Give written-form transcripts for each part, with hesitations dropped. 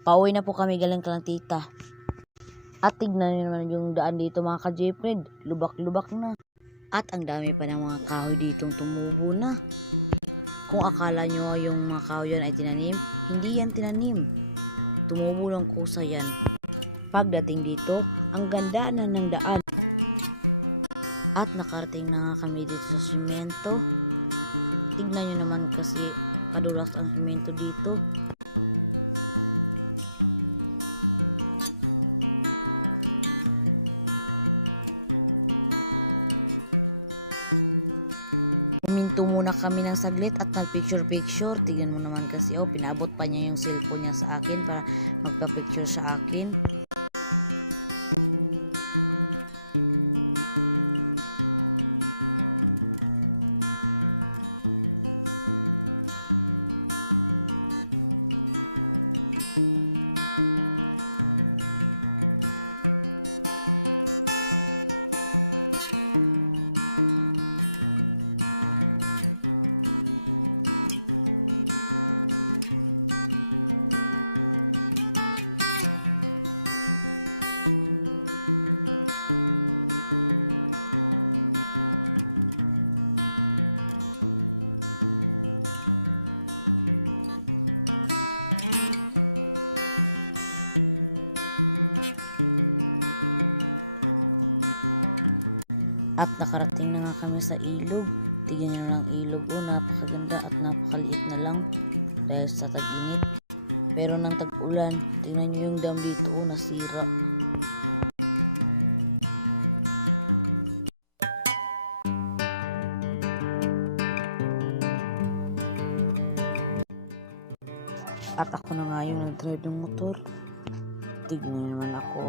Pauwi na po kami galing klang tita. At tignan nyo naman yung daan dito mga ka-Jefred. Lubak-lubak na. At ang dami pa ng mga kahoy ditong tumubo na. Kung akala nyo yung mga kahoy yan ay tinanim, hindi yan tinanim. Tumubo ng kusa yan. Pagdating dito, ang ganda na ng daan. At nakarating na nga kami dito sa simento. Tignan nyo naman kasi madulas ang simento dito. Huminto muna kami ng saglit at nag-picture-picture. Tignan mo naman kasi, pinaabot pa niya yung cellphone niya sa akin para magpa-picture sa akin. At nakarating na nga kami sa ilog. Tignan nyo lang ilog. Napakaganda at napakaliit na lang dahil sa tag-init. Pero nang tag-ulan, tignan nyo yung dam dito, nasira. At ako na nga yung nag-drive ng motor. Tignan nyo naman ako.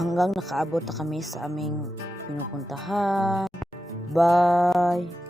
Hanggang nakaabot na kami sa aming pinupuntahan. Bye!